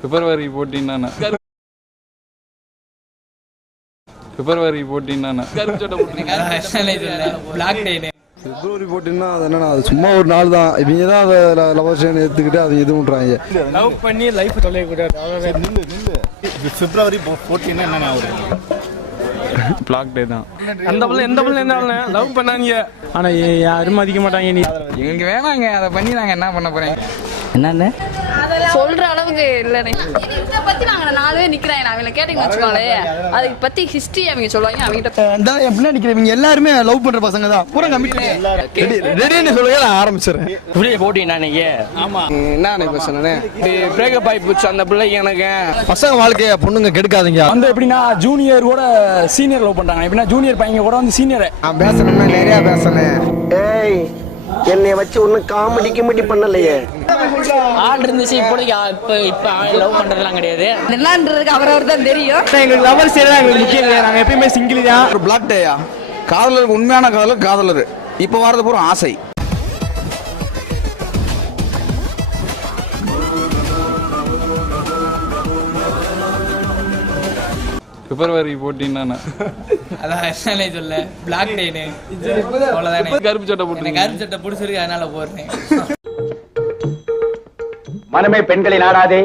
பிப்ரவரி போட்டின்னா பிப்ரவரி போட்டின்னா பிப்ரவரி போட்டின்னா அது என்னன்னா அது சும்மா ஒரு நாள் தான். இவங்க தான் அதை லவர்ஷன் எடுத்துக்கிட்டு அதை இது பண்ணுறாங்க லவ் பண்ணி லைஃப் தொலையக்கூடாது நில்லு நில்லு. பிப்ரவரி போட்டின்னா என்ன பிளாக் டே தான். அந்த பிள்ளை எந்த பிள்ளை இருந்தாலும் லவ் பண்ணாங்க ஆனா ஏ- யாரும் மதிக்க மாட்டாங்க நீ. எங்களுக்கு வேணாங்க அதை பண்ணி நாங்க என்ன பண்ண போறேன் என்னன்னு? சொல்ற அளவுக்கு இல்லைண்ணே இதை பத்தி நாங்க நாலு பேர் நிக்கிறாங்க அவங்கள கேட்டீங்கன்னு வச்சுக்கோங்களேன். அதை பத்தி ஹிஸ்டரி அவங்க சொல்லுவாங்க. அவங்க கிட்ட தான் என் பின்னாடி நிற்கிறவங்க எல்லாருமே லவ் பண்ணுற பசங்க தான். பூரா கமிட்டி ரெடின்னு சொல்லுங்க நான் ஆரம்பிச்சிடுறேன். இப்படியே நீங்க? என்ன இப்ப சொன்னேன் பிரேக்கப் ஆகி போச்சு அந்த பிள்ளைக்கு எனக்கு. பசங்க வாழ்க்கைய பொண்ணுங்க கெடுக்காதீங்க. வந்து எப்படின்னா ஜூனியர் கூட சீனியர் லவ் பண்றாங்க. எப்படின்னா ஜூனியர் பையன் கூட வந்து சீனியர் நான் பேசணும்னா நிறைய பேசணும். ஏய் என்னைய வச்சு ஒன்னும் காமெடி கிமெடி பண்ணலையே. ஆள் இருந்துச்சு இப்போதைக்கு இப்ப இப்ப லவ் பண்றதெல்லாம் கிடையாது. என்னன்றதுக்கு அவரவர் தான் தெரியும். எங்களுக்கு லவர் சைடு தான் எங்களுக்கு முக்கியம் இல்லை நாங்க எப்பயுமே சிங்கிள் தான். ஒரு பிளாக் டேயா காதலருக்கு உண்மையான காதலர் காதலர். இப்போ வரது பூரா ஆசை. பிப்ரவரி போட்டின்னா அதான் சொல்ல பிளாக் டேனு அவ்வளோதானே கருப்பு சட்டை போட்டு கருப்பு சட்டை பிடிச்சிருக்கு அதனால போடுறேன். மனமே பெண்களை நாடாதே.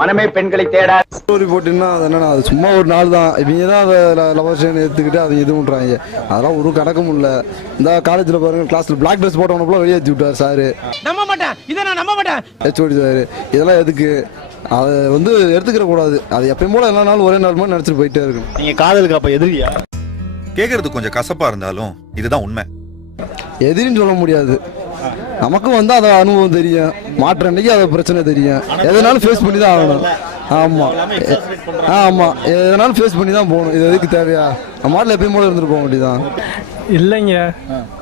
மனமே பெண்களை தேடா. பிப்ரவரி போட்டின்னா அது என்னன்னா அது சும்மா ஒரு நாள் தான். இவங்க தான் அதை லவர்ஷன் எடுத்துக்கிட்டு அதை இது பண்ணுறாங்க அதெல்லாம் ஒரு கணக்கும் இல்லை. இந்த காலேஜில் பாருங்க கிளாஸில் பிளாக் ட்ரெஸ் போட்டவனுக்குள்ள வெளியேற்றி விட்டார் சாரு. நம்ப மாட்டேன். இதை நான் நம்ப மாட்டேன். ஹெச்ஓடி சார் இதெல்லாம் எதுக்கு? அதை வந்து எடுத்துக்கிற கூடாது. அது எப்பயும் போல எல்லா நாளும் ஒரே நாள் மாதிரி நினச்சிட்டு போயிட்டே இருக்கணும். நீங்க காதலுக்கு அப்ப எதிரியா? கேக்குறது கொஞ்சம் கசப்பா இருந்தாலும் இதுதான் உண்மை. எதிரின்னு சொல்ல முடியாது. நமக்கும் வந்து அதை அனுபவம் தெரியும். மாற்ற அன்னைக்கு அதை பிரச்சனை தெரியும். எதனாலும் ஃபேஸ் பண்ணி தான் ஆகணும். ஆமாம் ஆமாம் எதனாலும் ஃபேஸ் பண்ணி தான் போகணும். இது எதுக்கு தேவையா? நம்ம மாட்டில் எப்பயும் போல இருந்துட்டு போக வேண்டியதான் இல்லைங்க.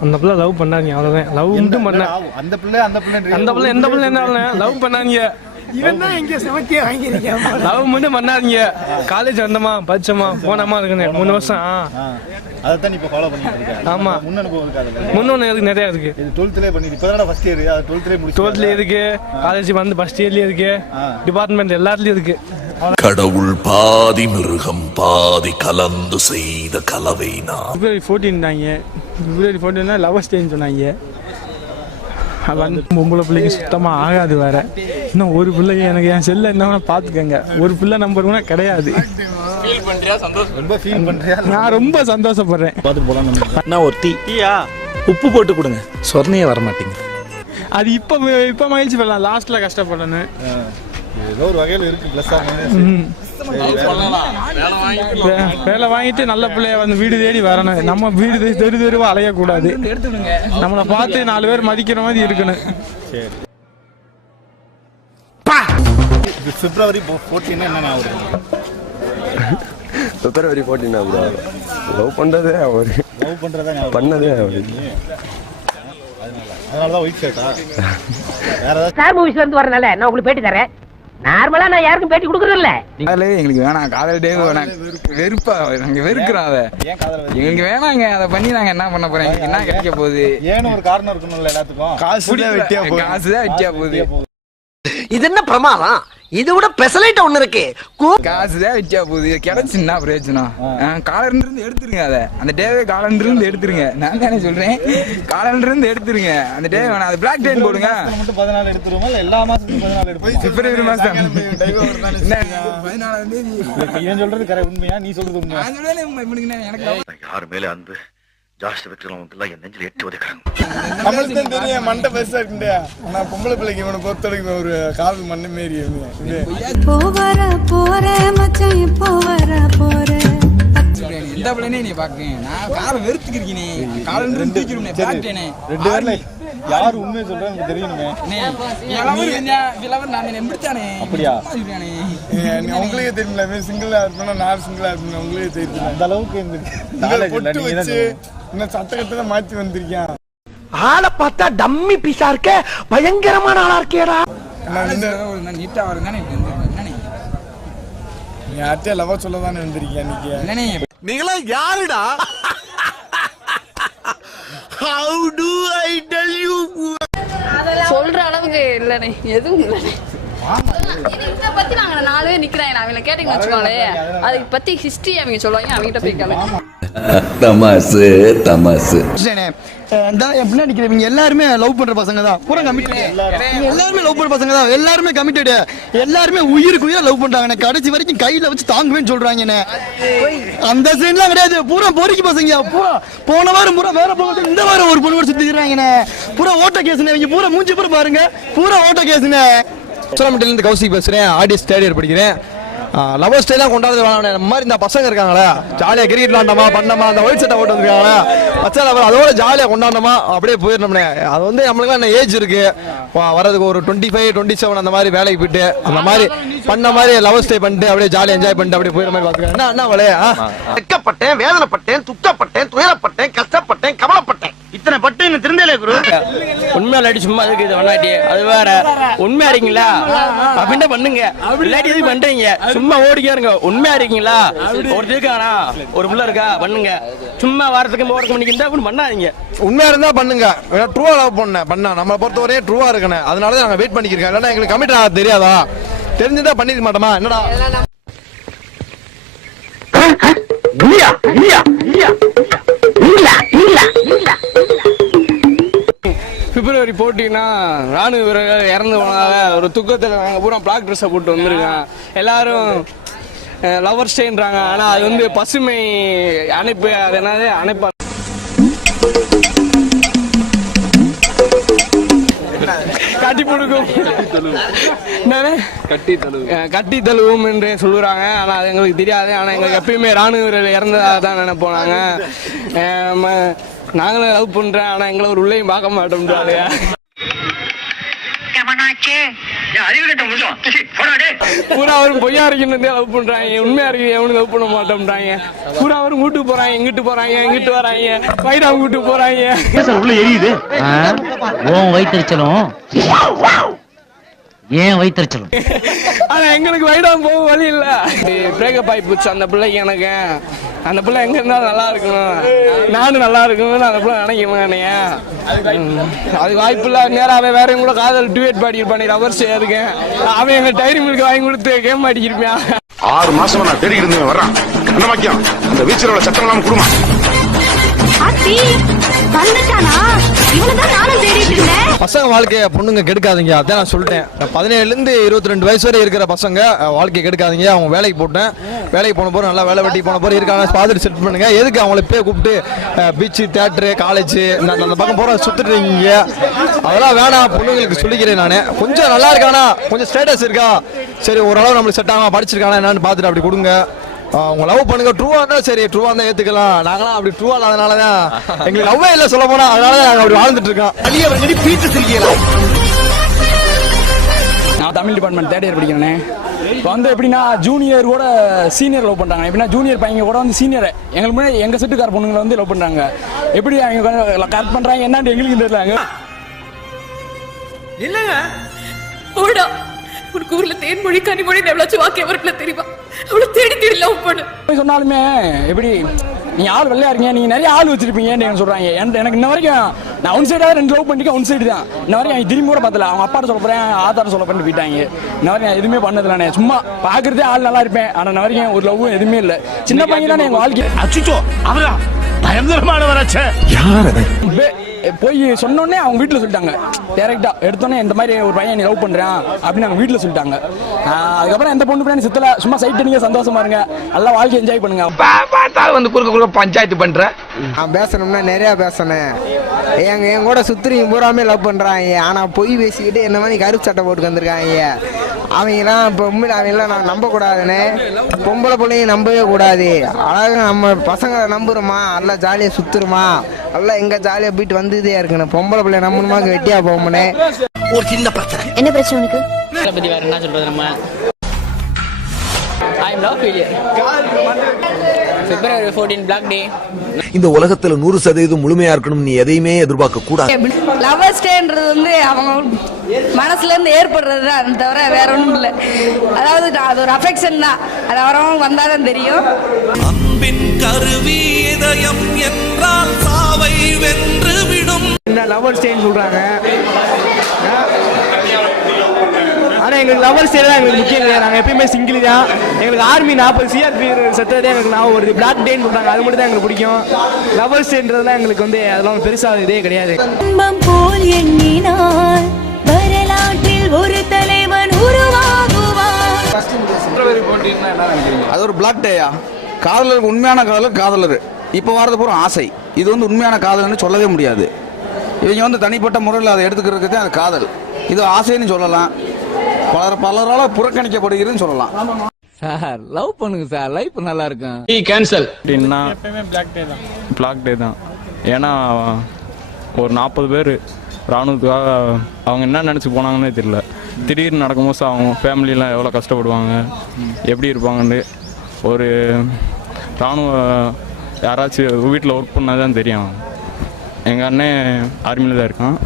அந்த பிள்ளை லவ் பண்ணாங்க அவ்வளவுதான். லவ் மட்டும் பண்ண அந்த பிள்ளை அந்த பிள்ளை அந்த பிள்ளை எந்த பிள்ளை இருந்தாலும் லவ் பண்ணாங்க இவன் தான் எங்க செமத்திய வாங்கியிருக்கேன் லவ் மட்டும் பண்ணாதீங்க. காலேஜ் வந்தோமா படிச்சோமா போனோமா இருக்குன்னு. மூணு வருஷம் ஆ. அதைத்தான் இப்ப ஃபாலோ பண்ணிட்டு இருக்கேன் ஆமா. முன் அனுபவம் இருக்கு நிறைய இருக்கு. இது டுவெல்த்லேயே பண்ணிட்டு இப்பதான் ஃபர்ஸ்ட் இயர் அது டுவெல்த்லேயே முடிச்சு டுவெல்த்ல இருக்கு. காலேஜ் வந்து ஃபர்ஸ்ட் இயர்லயும் இருக்கு. டிபார்ட்மெண்ட் எல்லாத்துலயும் இருக்கு. கடவுள் பாதி மிருகம் பாதி கலந்து செய்த கலவை நான். பிப்ரவரி ஃபோர்டீன் தாங்க பிப்ரவரி ஃபோர்டீன்னா லவர் ஸ்டேன்னு சொன்னாங்க. அது வந்து பொம்பளை பிள்ளைக்கு சுத்தமாக ஆகாது வேற. இன்னும் ஒரு பிள்ளைங்க எனக்கு என் செல்ல என்ன பார்த்துக்கங்க. ஒரு பிள்ளை நம்பர் கூட கிடையாது. ரொம்ப ஃபீல் பண்றியா? நான் ரொம்ப சந்தோஷப்படுறேன். பார்த்து போலாம் நான் ஒரு டீ. டீயா? உப்பு போட்டு கொடுங்க. சொர்ணையே வர மாட்டேங்குது. அது இப்போ இப்போ மகிழ்ச்சி பண்ணலாம். லாஸ்ட்ல கஷ்டப்படணும். ஏதோ ஒரு வகையில இருக்கு வேலை வாங்கிட்டு நல்ல பிள்ளைய வந்து வீடு தேடி வரணும். நம்ம வீடு தெரு- தெரு தெருவா அலையக்கூடாது. நம்மளை பார்த்து நாலு பேர் மதிக்கிற மாதிரி இருக்கணும். பிப்ரவரி என்ன ஞாபகம் பிப்ரவரி போட்டினா ப்ரோ லவ் பண்ணுறதே அவர். லவ் பண்றதா ஞாபகம் பண்ணதே அவர். அதனால தான் ஒயிட் ஷர்ட்டா வேற ஏதாவது ஸ்டார் மூவிஸ்ல இருந்து வரனால நான் உங்களுக்கு பேட்டி தரேன். நார்மலா நான் யாருக்கும் பேட்டி கொடுக்கறது இல்ல காதலே எங்களுக்கு வேணாம். காதல் டே வேணாம் வெறுப்பா. நாங்க வெறுக்கிறோம் அதை. ஏன் காதல் வருது? எங்களுக்கு வேணாங்க. அதை பண்ணி நாங்க என்ன பண்ண போறோம்? என்ன கிடைக்க போகுது? ஏன்னு ஒரு காரணம் இருக்கணும்ல எல்லாத்துக்கும்? காசு தான் வெட்டியா போகுது. காசு தான் வெட்டியா போகுது. இது என்ன பிரமாதம்? இது விட பெசலைட் ஒண்ணு இருக்கு. காசு தான் வெட்டியா போகுது. கிடைச்சுன்னா பிரயோஜனம். காலண்டர் இருந்து எடுத்துருங்க அதை. அந்த டேவே காலண்டர் இருந்து எடுத்துருங்க. நான் தானே சொல்றேன். காலண்டர் இருந்து எடுத்துருங்க. அந்த டே வேணாம். அது பிளாக் டேன் போடுங்க. மட்டும் பதினாலு எடுத்துருவோமா? இல்ல எல்லா மாசத்துக்கும் பதினாலு எடுப்போம்? பிப்ரவரி மாசம். பதினாலாம் தேதி இவன் சொல்றது கரெக்ட் உண்மையா? நீ சொல்றது உண்மையா? நான் சொல்றேன் இவனுக்கு என்ன, எனக்கு யார் மேல அன்பு? ஜாஸ்தி வைக்கிறவங்க என் நெஞ்சில் எட்டு உதைக்கிறாங்க. நம்மளுக்கு தெரியும் மண்டை பெருசா இருக்குண்டே. நான் பொம்பளை பிள்ளைக்கு இவனை பொறுத்தவரைக்கும் ஒரு கால் மண்ணு மாரி போவர போற மச்சான் இப்போ வர போற. எந்த பிள்ளைனே நீ பாக்குறேன் நான் டேனே ரெண்டு பேர்ல யார் உண்மையை சொல்றேன் எனக்கு தெரியணுமே. அப்படியா? உங்களுக்கே தெரியுமில்ல சிங்கிளா இருக்கணும் நான் சிங்கிளா இருக்கணும் உங்களுக்கே தெரியும் அந்த அளவுக்கு இந்த இன்னும் சட்டக்கத்தை மாத்தி வந்திருக்கேன் ஆளை பார்த்தா டம்மி பீஸா இருக்க பயங்கரமான ஆளா இருக்கேடா. நீட்டா நீ யார்கிட்ட லவ சொல்ல தானே வந்திருக்கேன் இன்னைக்கு நீங்களா யாருடா? How do I tell you? சொல்ற அளவுக்கு இல்லைண்ணே. எதுவும் இல்லைண்ணே. இதை பத்தி நாங்க நாலு பேர் நிக்கிறாங்க அவங்கள கேட்டீங்கன்னு வச்சுக்கோங்களேன். அதை பத்தி ஹிஸ்டரி அவங்க சொல்லுவாங்க அவங்ககிட்ட போய் கேளுங்க. தமாசு தமாசு. எப்படின்னா நிக்கிறவங்க எல்லாருமே லவ் பண்ற பசங்க தான். பூரா கமிட்டட் எல்லாருமே லவ் பண்ற பசங்க தான். எல்லாருமே கமிட்டட் எல்லாருமே உயிருக்கு உயிர் லவ் பண்றாங்க கடைசி வரைக்கும் கையில வச்சு தாங்குவேன்னு சொல்றாங்க அந்த சீன்லாம் கிடையாது. பூரா பொறுக்கி பசங்க. பூரா போன வாரம் பூரா வேற போன இந்த வாரம் ஒரு பொண்ணு சுத்திக்கிறாங்கண்ணே பூரா ஓட்ட கேஸ்னே இவங்க பூரா மூஞ்சி பூரா பாருங்க. பூரா ஓட்ட கேஸ்னே சோழமட்டிலேருந்து கௌசிக் பேசுகிறேன் ஆர்டிஸ்ட் தேர்ட் இயர் படிக்கிறேன். லவ் ஸ்டைலாம் கொண்டாடுறது வேணாம். நம்ம மாதிரி இந்த பசங்க இருக்காங்களே. ஜாலியாக கிரிக்கெட் விளாண்டமா பண்ணமா அந்த ஒயிட் சட்டை போட்டு வந்துருக்காங்களே. பச்சை லவர் அதோட ஜாலியாக கொண்டாடணுமா? அப்படியே போயிடணும்னே. அது வந்து நம்மளுக்கு என்ன ஏஜ் இருக்கு. வரதுக்கு ஒரு டுவெண்ட்டி ஃபைவ் டுவெண்ட்டி செவன் அந்த மாதிரி வேலைக்கு போயிட்டு அந்த மாதிரி பண்ண மாதிரி லவ் ஸ்டே பண்ணிட்டு அப்படியே ஜாலியாக என்ஜாய் பண்ணிட்டு அப்படியே போயிடுற மாதிரி பார்த்துக்கேன் என்ன என்ன வலையா வெக்கப்பட்டேன் வேதனைப்பட்டேன் துக்கப்பட்டேன் துயரப்பட்டேன் கஷ்டப்பட்டேன் கவலைப்பட்டேன். இத்தனை பட்டு இன்னும் திருந்தலே குரு? உண்மையில அடி சும்மா அதுக்கு இது பண்ணாட்டி அது வேற. உண்மையா இருக்கீங்களா? அப்படின்னா பண்ணுங்க. இல்லாட்டி எதுக்கு பண்றீங்க. சும்மா ஓடிக்கே இருங்க உண்மையா இருக்கீங்களா? ஒருத்தர் இருக்கானா ஒரு புள்ள இருக்கா? பண்ணுங்க. சும்மா வாரத்துக்கு மணிக்கு இருந்தா அப்படி பண்ணாதீங்க. உண்மையா இருந்தா பண்ணுங்க. ட்ரூவா லவ் பண்ண பண்ண. நம்ம பொறுத்தவரையும் ட்ரூவா இருக்கணும். அதனால தான் நாங்கள் வெயிட் பண்ணிக்கிறோம் இல்லைன்னா எங்களுக்கு கமிட் ஆக தெரியாதா? தெரிஞ்சுதான் பண்ணிருக்க மாட்டோமா? என்னடா? போட்டிங்கன்னா ராணுவ வீரர்கள் இறந்து போனாங்க. ஒரு துக்கத்தில் நாங்கள் பூரா பிளாக் ட்ரெஸ்ஸை போட்டு வந்திருக்கேன் எல்லாரும் லவர் ஸ்டேன்றாங்க ஆனால் அது வந்து பசுமை அணைப்பு அது என்னது? அணைப்பா. கட்டி கொடுக்கும்? அஹ் கட்டி தழுவும் என்று சொல்லுறாங்க. ஆனால் அது எங்களுக்கு தெரியாது. ஆனால் எங்களுக்கு எப்பயுமே ராணுவ வீரர்கள் இறந்ததாக தான் நினைப்போம் நாங்களும் லவ் பண்ணுறேன் ஆனால் எங்களை ஒரு உள்ளேயும் பார்க்க மாட்டோம்ன்றாங்க பூரா அவரும் பொய்யா இருக்குன்னு லவ் பண்றாங்க. உண்மையா இருக்கு எவனும் லவ் பண்ண மாட்டோம்ன்றாங்க. பூரா அவரும் வீட்டுக்கு போறாங்க இங்கிட்டு போறாங்க இங்கிட்டு வராங்க. வைரா வீட்டுக்கு போறாங்க. உள்ள எரியுது? உன் வயிற்றுச்சலும். ஏன் வயிற்றுச்சலும் ஆனா எங்களுக்கு வைரம் போக வழி இல்ல. பிரேக்கப் ஆகி போச்சு அந்த பிள்ளைக்கு எனக்கு. அந்த பிள்ளை எங்க இருந்தாலும் நல்லா இருக்கணும். நானும் நல்லா இருக்கணும்னு அந்த பிள்ளை நினைக்கிறேன் என்னைய அது வாய்ப்பு இல்ல. நேராவே வேற கூட காதல் டுவேட் பாடியிருப்பான் ரவர் இருக்கேன் அவன் எங்க டைரி மில்க் வாங்கி கொடுத்து கேம் அடிக்கிருப்பான் ஆறு மாசமா நான் தேடி இருந்து வர்றான். என்ன வாக்கியம் இந்த வீச்சரோட சட்டம் எல்லாம் குடுமா. வந்துட்டானா? இவனதான் நானும் தேடிட்டு இருந்தேன். பசங்க வாழ்க்கைய பொண்ணுங்க கெடுக்காதீங்க. அதான் நான் சொல்லிட்டேன். பதினேழுல இருந்து இருபத்தி ரெண்டு வயசு வரை இருக்கிற பசங்க வாழ்க்கையை கெடுக்காதீங்க. அவங்க வேலைக்கு போட்டேன். வேலைக்கு போன போற நல்லா வேலை வெட்டி போன போற இருக்காங்க. பார்த்துட்டு செட் பண்ணுங்க. எதுக்கு அவங்கள போய் கூப்பிட்டு பீச்சு தேட்டரு காலேஜ் அந்த பக்கம் போற சுத்துட்டுருக்கீங்க அதெல்லாம் வேணாம். பொண்ணுங்களுக்கு சொல்லிக்கிறேன் நான். கொஞ்சம் நல்லா இருக்கானா? கொஞ்சம் ஸ்டேட்டஸ் இருக்கா? சரி ஓரளவு நம்மளுக்கு செட் ஆகாம படிச்சிருக்கானா? என்னன்னு பார்த்துட்டு அப்படி கொடுங்க. உங்க லவ் பண்ணுங்க. ட்ரூவா இருந்தா சரி. ட்ரூவா இருந்தா ஏத்துக்கலாம். நாங்களாம் அப்படி ட்ரூவா இல்லாதனால தான் எங்களுக்கு லவ்வே இல்ல சொல்ல போனா அதனால தான் நாங்க அப்படி வாழ்ந்துட்டு இருக்கோம். அடியவர்களை பீட்டு சிரிக்கலாம் நான் தமிழ் டிபார்ட்மெண்ட் தேர்ட் இயர் படிக்கிறேனே. இப்போ வந்து எப்படின்னா ஜூனியர் கூட சீனியர் லவ் பண்ணுறாங்க எப்படின்னா ஜூனியர் பையங்க கூட வந்து சீனியர் எங்களுக்கு முன்னாடி எங்கள் செட்டுக்கார பொண்ணுங்களை வந்து லவ் பண்ணுறாங்க எப்படி அவங்க கரெக்ட் பண்ணுறாங்க என்னன்னு எங்களுக்கு தெரியலாங்க இல்லங்க. உனக்கு ஊர்ல தேன்மொழி கனிமொழி எவ்வளவு வாக்கிய வரல தெரியுமா? அவ்வளவு தேடி தேடி லவ் பண்ணு. போய் சொன்னாலுமே எப்படி நீங்க ஆள் வெள்ளையா இருக்கீங்க நீங்க நிறைய ஆள் வச்சிருப்பீங்கன்னு எனக்கு சொல்றாங்க. எனக்கு எனக்கு இன்ன வரைக்கும் நான் ஒன் சைடாக ரெண்டு லவ் பண்ணிட்டு ஒன் சைடு தான். இன்ன வரைக்கும் அவங்க திரும்பி கூட பார்த்தல. அவங்க அப்பாட்ட சொல்ல போறேன் ஆத்தாட்ட சொல்ல பண்ணி போயிட்டாங்க. இன்ன வரைக்கும் நான் எதுவுமே பண்ணதில்லை நான் சும்மா பார்க்கறதே ஆள் நல்லா இருப்பேன். ஆனா இன்ன வரைக்கும் ஒரு லவ் எதுவுமே இல்லை. சின்ன பையன் தான் எங்க வாழ்க்கை அச்சுச்சோ அவரா? பயங்கரமானவராச்சே. பே- போய் சொன்னோடனே அவங்க வீட்டில் சொல்லிட்டாங்க. டேரெக்டா எடுத்தோடனே இந்த மாதிரி ஒரு பையன் நீ லவ் பண்றான் அப்படின்னு அவங்க வீட்டில் சொல்லிட்டாங்க. அதுக்கப்புறம் எந்த பொண்ணு பின்னாடி சுத்தல. சும்மா சைட் நீங்க சந்தோஷமா இருங்க. நல்லா வாழ்க்கை என்ஜாய் பண்ணுங்க. பார்த்தாலும் வந்து குறுக்க குறுக்க பஞ்சாயத்து பண்ற? நான் பேசணும்னா நிறைய பேசணும். எங்க என் கூட சுத்துறீங்க பூராமே லவ் பண்றாங்க. ஆனா பொய் பேசிக்கிட்டு என்ன மாதிரி கருப்பு சட்டை போட்டு வந்திருக்காங்க. அவங்கலாம் இப்போ உண்மையில அவங்களாம் நான் நம்ப கூடாதுன்னு பொம்பளை பிள்ளையும் நம்பவே கூடாது. அழகா நம்ம பசங்களை நம்புறோமா? நல்லா ஜாலியாக சுத்துறோமா? நல்லா எங்க ஜாலியாக போயிட்டு வந்துதே இருக்கணும். பொம்பளை பிள்ளை நம்பணுமா? வெட்டியா போகணும்னே ஒரு சின்ன பிரச்சனை. என்ன பிரச்சனை உனக்கு? பத்தி வேற என்ன சொல்றது நம்ம? I am love failure February fourteen black day இந்த உலகத்துல நூறு சதவீதம் முழுமையா இருக்கணும் நீ எதையுமே எதிர்பார்க்க கூடாது. லவர் ஸ்டேன்றது வந்து அவங்க மனசுல இருந்து ஏற்படுறது தான் தவிர வேற ஒன்றும் இல்லை. அதாவது அது ஒரு அஃபெக்ஷன் தான். அது வரவங்க வந்தாதான் தெரியும். அன்பின் கருவி இதயம் என்றால் சாவை வென்று விடும். லவர் ஸ்டேன்னு சொல்றாங்க? ஆனால் எங்களுக்கு லவர் சைடு தான் எங்களுக்கு முக்கியம் கிடையாது நாங்கள் எப்பயுமே சிங்கிள் தான். எங்களுக்கு ஆர்மி நாற்பது சிஆர்பி செத்ததே எங்களுக்கு நான் ஒரு பிளாக் டேன்னு சொல்கிறாங்க அது மட்டும் தான் எங்களுக்கு பிடிக்கும். லவர்ஸ்ன்றதுலாம் எங்களுக்கு வந்து அதெல்லாம் பெருசாக இதே கிடையாது. போல் எண்ணினார் ஒரு தலைவன் நினைக்கிறீங்க? அது ஒரு பிளாக் டேயா காதலருக்கு உண்மையான காதலர் காதலர். இப்போ வரது பூரா ஆசை. இது வந்து உண்மையான காதல்னு சொல்லவே முடியாது. இவங்க வந்து தனிப்பட்ட முறையில் அதை எடுத்துக்கிறதுக்கு தான் அது காதல். இது ஆசைன்னு சொல்லலாம். பலர் பலரால் புறக்கணிக்கப்படுகிறதுன்னு சொல்லலாம். சார் லவ் பண்ணுங்க சார். லைஃப் நல்லா இருக்கும். அப்படின்னா எப்பயுமே பிளாக் டே தான். பிளாக் டே தான். ஏன்னா ஒரு நாற்பது பேர் ராணுவத்துக்காக அவங்க என்ன நினச்சி போனாங்கன்னே தெரியல. திடீர்னு நடக்கும்போது அவங்க ஃபேமிலியெலாம் எவ்வளோ கஷ்டப்படுவாங்க எப்படி இருப்பாங்கன்னு ஒரு ராணுவ யாராச்சும் வீட்டில் ஒர்க் பண்ணால் தான் தெரியும். எங்கள் அண்ணன் ஆர்மியில் தான் இருக்கான்.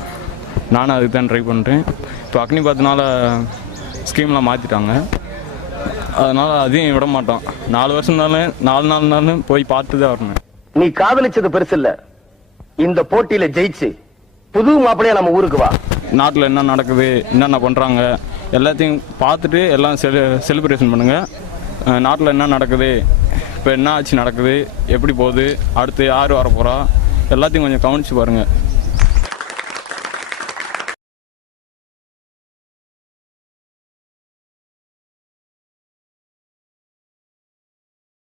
நானும் அதுக்கு தான் ட்ரை பண்ணுறேன் இப்போ அக்னி பார்த்தனால ஸ்கீம்லாம் மாற்றிட்டாங்க அதனால் அதையும் விட மாட்டோம். நாலு வருஷம்னாலும் நாலு நாள்னாலும் போய் பார்த்து தான் வரணும் நீ காதலிச்சது பெருசு இல்லை. இந்த போட்டியில் ஜெயிச்சு புது மாப்பிள்ளையா நம்ம ஊருக்கு வா. நாட்டில் என்ன நடக்குது என்னென்ன பண்ணுறாங்க எல்லாத்தையும் பார்த்துட்டு எல்லாம் செலி செலிப்ரேஷன் பண்ணுங்கள் நாட்டில் என்ன நடக்குது இப்போ என்ன ஆச்சு நடக்குது எப்படி போகுது அடுத்து யார் வரப்போகிறா எல்லாத்தையும் கொஞ்சம் கவனித்து பாருங்கள்